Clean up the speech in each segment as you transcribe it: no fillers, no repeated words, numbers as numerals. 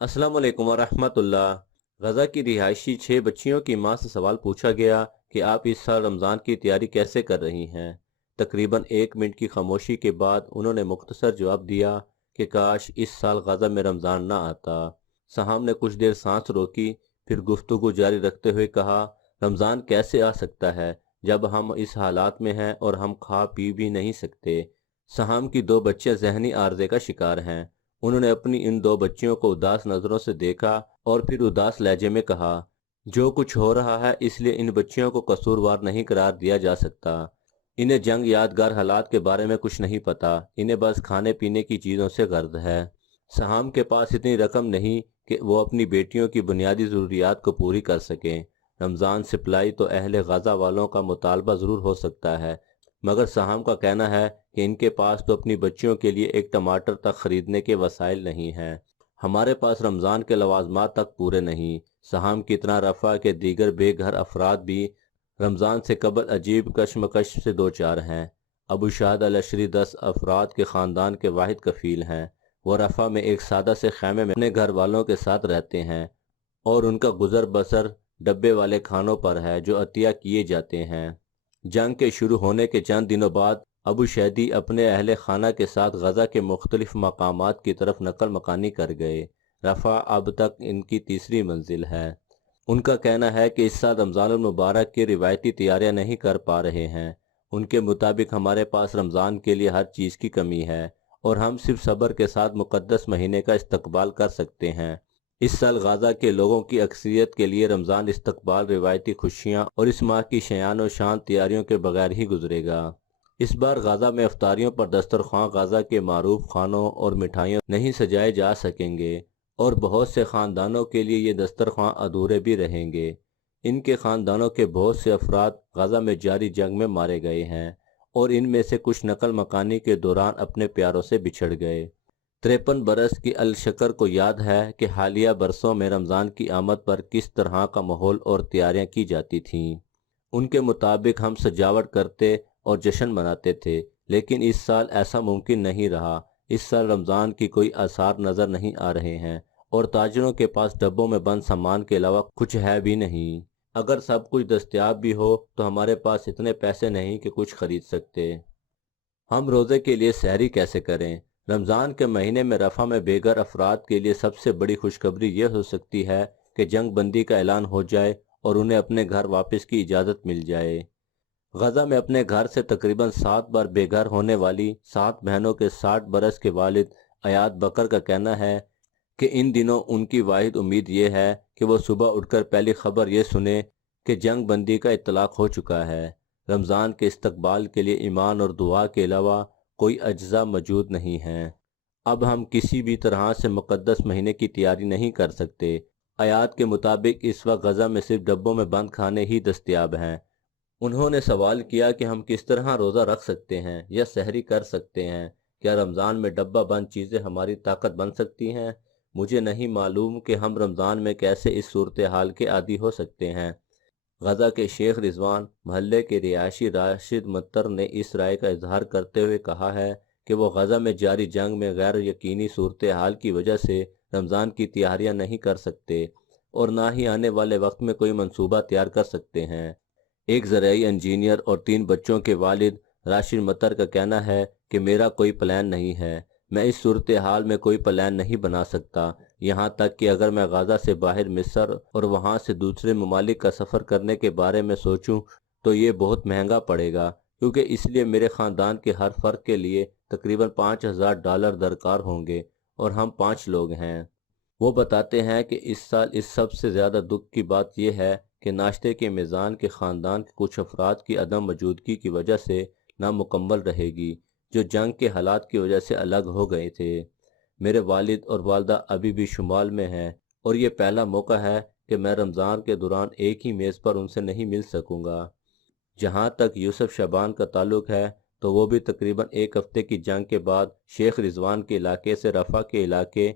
अस्सलाम वालेकुम वरहमतुल्लाह। गजा की रिहायशी 6 बच्चियों की मां से सवाल पूछा गया कि आप इस साल रमज़ान की तैयारी कैसे कर रही हैं। तकरीबन 1 मिनट की खामोशी के बाद उन्होंने मुख्तसर जवाब दिया कि काश इस साल गजा में रमज़ान ना आता। साहब ने कुछ देर सांस रोकी, फिर गुफ्तगू जारी रखते हुए कहा, रमज़ान कैसे आ सकता है जब हम इस हालात में हैं और हम खा पी भी नहीं सकते। साहब की 2 बच्चियां जहनी आर्जे का शिकार हैं। उन्होंने अपनी इन 2 बच्चियों को उदास नजरों से देखा और फिर उदास लहजे में कहा, जो कुछ हो रहा है इसलिए इन बच्चियों को कसूरवार नहीं करार दिया जा सकता। इन्हें जंग यादगार हालात के बारे में कुछ नहीं पता, इन्हें बस खाने पीने की चीज़ों से गर्द है। सहाम के पास इतनी रकम नहीं कि वो अपनी बेटियों की बुनियादी ज़रूरियात को पूरी कर सकें। रमज़ान सप्लाई तो अहले गजा वालों का मुतालबा ज़रूर हो सकता है, मगर साहब का कहना है कि इनके पास तो अपनी बच्चियों के लिए एक टमाटर तक खरीदने के वसाइल नहीं हैं। हमारे पास रमज़ान के लवाजमात तक पूरे नहीं। साहब की इतना रफ़ा के दीगर बेघर अफराद भी रमज़ान से कबल अजीब कशमकश से दो चार हैं। अबू शाहद अल अशरी 10 अफराद के ख़ानदान के वाहिद कफ़ील हैं। वो रफ़ा में एक सादा से खैमे में अपने घर वालों के साथ रहते हैं और उनका गुजर बसर डब्बे वाले खानों पर है जो अतिया किए जाते हैं। जंग के शुरू होने के चंद दिनों बाद अबू शैदी अपने अहले खाना के साथ गजा के मुख्तलिफ मकामात की तरफ नकल मकानी कर गए। रफ़ा अब तक इनकी तीसरी मंजिल है। उनका कहना है कि इस साल रमज़ान मुबारक की रिवायती तैयारियां नहीं कर पा रहे हैं। उनके मुताबिक हमारे पास रमज़ान के लिए हर चीज़ की कमी है और हम सिर्फ सब्र के साथ मुक़द्दस महीने का इस्तकबाल कर सकते हैं। इस साल गाज़ा के लोगों की अक्सरियत के लिए रमज़ान इस्तकबाल रिवायती खुशियाँ और इस माह की शयान और शान तैयारियों के बगैर ही गुजरेगा। इस बार गाज़ा में अफ्तारियों पर दस्तरख्वां गाज़ा के मारूफ खानों और मिठाइयों नहीं सजाए जा सकेंगे और बहुत से ख़ानदानों के लिए ये दस्तरख्वां अधूरे भी रहेंगे। इनके ख़ानदानों के बहुत से अफराद गाज़ा में जारी जंग में मारे गए हैं और इनमें से कुछ नकल मकानी के दौरान अपने प्यारों से बिछड़ गए। 53 बरस की अल शकर को याद है कि हालिया बरसों में रमज़ान की आमद पर किस तरह का माहौल और तैयारियां की जाती थीं। उनके मुताबिक हम सजावट करते और जश्न मनाते थे, लेकिन इस साल ऐसा मुमकिन नहीं रहा। इस साल रमज़ान की कोई आसार नज़र नहीं आ रहे हैं और ताजरों के पास डब्बों में बंद सामान के अलावा कुछ है भी नहीं। अगर सब कुछ दस्तयाब भी हो तो हमारे पास इतने पैसे नहीं कि कुछ खरीद सकते। हम रोज़े के लिए सहरी कैसे करें? रमज़ान के महीने में रफ़ा में बेघर अफराद के लिए सबसे बड़ी खुशखबरी यह हो सकती है कि जंग बंदी का ऐलान हो जाए और उन्हें अपने घर वापस की इजाज़त मिल जाए। गजा में अपने घर से तकरीबन 7 बार बेघर होने वाली 7 बहनों के 60 बरस के वालिद अयाद बकर का कहना है कि इन दिनों उनकी वाहिद उम्मीद ये है कि वो सुबह उठकर पहली खबर ये सुने कि जंग बंदी का इत्तलाक हो चुका है। रमज़ान के इस्तकबाल के लिए ईमान और दुआ के अलावा कोई अज्जा मौजूद नहीं है। अब हम किसी भी तरह से मुक़द्दस महीने की तैयारी नहीं कर सकते। आयात के मुताबिक इस वक्त गजा में सिर्फ डब्बों में बंद खाने ही दस्तयाब हैं। उन्होंने सवाल किया कि हम किस तरह रोज़ा रख सकते हैं या सहरी कर सकते हैं। क्या रमज़ान में डब्बा बंद चीज़ें हमारी ताकत बन सकती हैं? मुझे नहीं मालूम कि हम रमज़ान में कैसे इस सूरत हाल के आदी हो सकते हैं। गजा के शेख रिजवान महल्ले के रिहायशी राशिद मत्तर ने इस राय का इजहार करते हुए कहा है कि वो गजा में जारी जंग में गैर यकीनी सूरत हाल की वजह से रमज़ान की तैयारियां नहीं कर सकते और ना ही आने वाले वक्त में कोई मंसूबा तैयार कर सकते हैं। एक ज़राई इंजीनियर और 3 बच्चों के वालिद राशिद मत्तर का कहना है कि मेरा कोई प्लान नहीं है। मैं इस सूरत हाल में कोई प्लान नहीं बना सकता। यहाँ तक कि अगर मैं गाज़ा से बाहर मिस्र और वहाँ से दूसरे ममालिक का सफ़र करने के बारे में सोचूं तो ये बहुत महंगा पड़ेगा, क्योंकि इसलिए मेरे ख़ानदान के हर फ़र्द के लिए तकरीबन $5000 दरकार होंगे और हम 5 लोग हैं। वो बताते हैं कि इस साल इस सबसे ज़्यादा दुख की बात यह है कि नाश्ते के मेज़ान के ख़ानदान के कुछ अफराद की अदम मौजूदगी की वजह से नामुकम्मल रहेगी, जो जंग के हालात की वजह से अलग हो गए थे। मेरे वालिद और वालदा अभी भी शुमाल में हैं और ये पहला मौका है कि मैं रमज़ान के दौरान एक ही मेज़ पर उनसे नहीं मिल सकूंगा। जहाँ तक यूसुफ शबान का ताल्लुक है तो वो भी तकरीबन एक हफ्ते की जंग के बाद शेख रिजवान के इलाके से रफ़ा के इलाके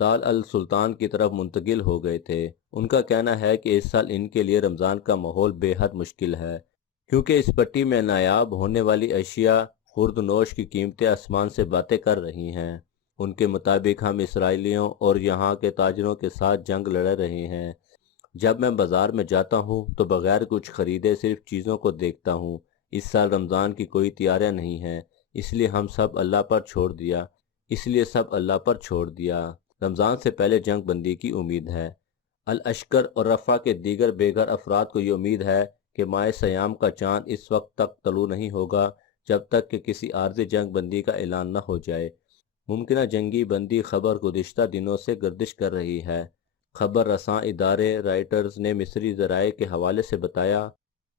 ताल अल सुल्तान की तरफ मुंतकिल हो गए थे। उनका कहना है कि इस साल इनके लिए रमज़ान का माहौल बेहद मुश्किल है, क्योंकि इस पट्टी में नायाब होने वाली अशिया खुर्द नोश की कीमतें आसमान से बातें कर रही हैं। ان کے مطابق ہم اسرائیلیوں اور یہاں کے تاجروں کے ساتھ جنگ لڑ رہے ہیں۔ جب میں بازار میں جاتا ہوں تو بغیر کچھ خریدے صرف چیزوں کو دیکھتا ہوں۔ اس سال رمضان کی کوئی تیاریاں نہیں ہیں، اس لیے سب اللہ پر چھوڑ دیا۔ رمضان سے پہلے جنگ بندی کی امید ہے۔ الاشکر اور رفح کے دیگر بے گھر افراد کو یہ امید ہے کہ ماہ سیام کا چاند اس وقت تک طلوع نہیں ہوگا جب تک کہ کسی عارضی جنگ بندی کا اعلان نہ ہو جائے۔ ممکنہ جنگی بندی خبر گزشتہ دنوں سے گردش کر رہی ہے۔ خبر رساں ادارے رائٹرز نے مصری ذرائع کے حوالے سے بتایا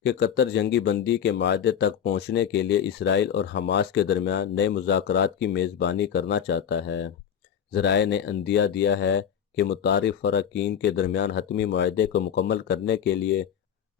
کہ قطر جنگی بندی کے معاہدے تک پہنچنے کے لیے اسرائیل اور حماس کے درمیان نئے مذاکرات کی میزبانی کرنا چاہتا ہے۔ ذرائع نے عندیہ دیا ہے کہ متعارف فریقین کے درمیان حتمی معاہدے کو مکمل کرنے کے لیے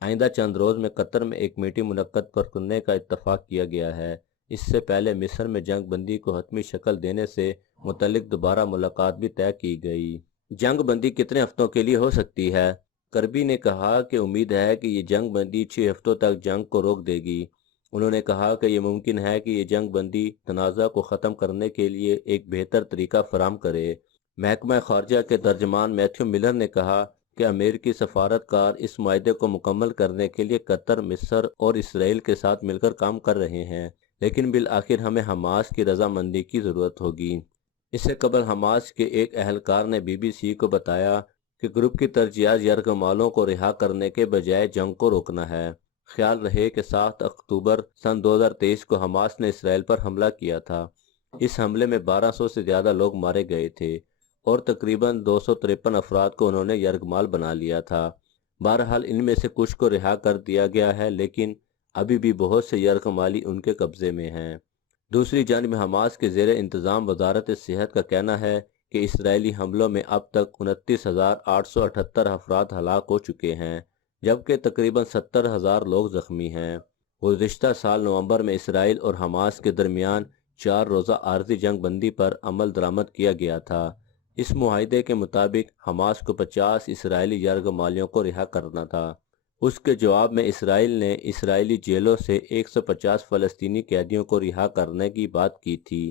آئندہ چند روز میں قطر میں ایک میٹنگ منعقد کرنے کا اتفاق کیا گیا ہے۔ اس سے پہلے مصر میں جنگ بندی کو حتمی شکل دینے سے متعلق دوبارہ ملاقات بھی طے کی گئی۔ جنگ بندی کتنے ہفتوں کے لیے ہو سکتی ہے؟ کربی نے کہا کہ امید ہے کہ یہ جنگ بندی 6 ہفتوں تک جنگ کو روک دے گی۔ انہوں نے کہا کہ یہ ممکن ہے کہ یہ جنگ بندی تنازع کو ختم کرنے کے لیے ایک بہتر طریقہ فراہم کرے۔ محکمہ خارجہ کے ترجمان میتھیو ملر نے کہا کہ امریکی سفارتکار اس معاہدے کو مکمل کرنے کے لیے قطر، مصر اور اسرائیل کے ساتھ مل کر کام کر رہے ہیں، لیکن بالآخر ہمیں حماس کی رضامندی کی ضرورت ہوگی۔ اس سے قبل حماس کے ایک اہلکار نے بی بی سی کو بتایا کہ گروپ کی ترجیحات یرغمالوں کو رہا کرنے کے بجائے جنگ کو روکنا ہے۔ خیال رہے کہ 7 اکتوبر سن 2023 کو حماس نے اسرائیل پر حملہ کیا تھا۔ اس حملے میں 1200 سے زیادہ لوگ مارے گئے تھے اور تقریباً 253 افراد کو انہوں نے یرغمال بنا لیا تھا۔ بہرحال ان میں سے کچھ کو رہا کر دیا گیا ہے، لیکن ابھی بھی بہت سے یرغمالی ان کے قبضے میں ہیں۔ دوسری جانب حماس کے زیر انتظام وزارت صحت کا کہنا ہے کہ اسرائیلی حملوں میں اب تک 29,878 افراد ہلاک ہو چکے ہیں، جبکہ تقریباً 70,000 لوگ زخمی ہیں۔ گزشتہ سال نومبر میں اسرائیل اور حماس کے درمیان 4 روزہ عارضی جنگ بندی پر عمل درآمد کیا گیا تھا۔ اس معاہدے کے مطابق حماس کو 50 اسرائیلی یرغمالیوں کو رہا کرنا تھا۔ اس کے جواب میں اسرائیل نے اسرائیلی جیلوں سے 150 فلسطینی قیدیوں کو رہا کرنے کی بات کی تھی۔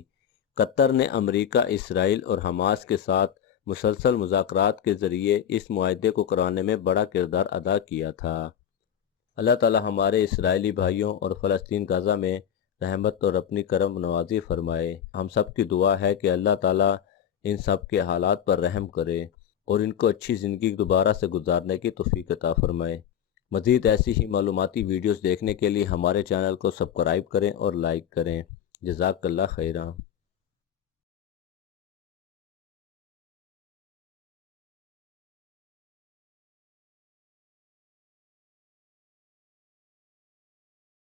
قطر نے امریکہ، اسرائیل اور حماس کے ساتھ مسلسل مذاکرات کے ذریعے اس معاہدے کو کرانے میں بڑا کردار ادا کیا تھا۔ اللہ تعالی ہمارے اسرائیلی بھائیوں اور فلسطین غزہ میں رحمت اور اپنی کرم نوازی فرمائے۔ ہم سب کی دعا ہے کہ اللہ تعالی ان سب کے حالات پر رحم کرے اور ان کو اچھی زندگی دوبارہ سے گزارنے کی توفیق عطا فرمائے۔ مزید ایسی ہی معلوماتی ویڈیوز دیکھنے کے لیے ہمارے چینل کو سبسکرائب کریں اور لائک کریں۔ جزاک اللہ خیرہ۔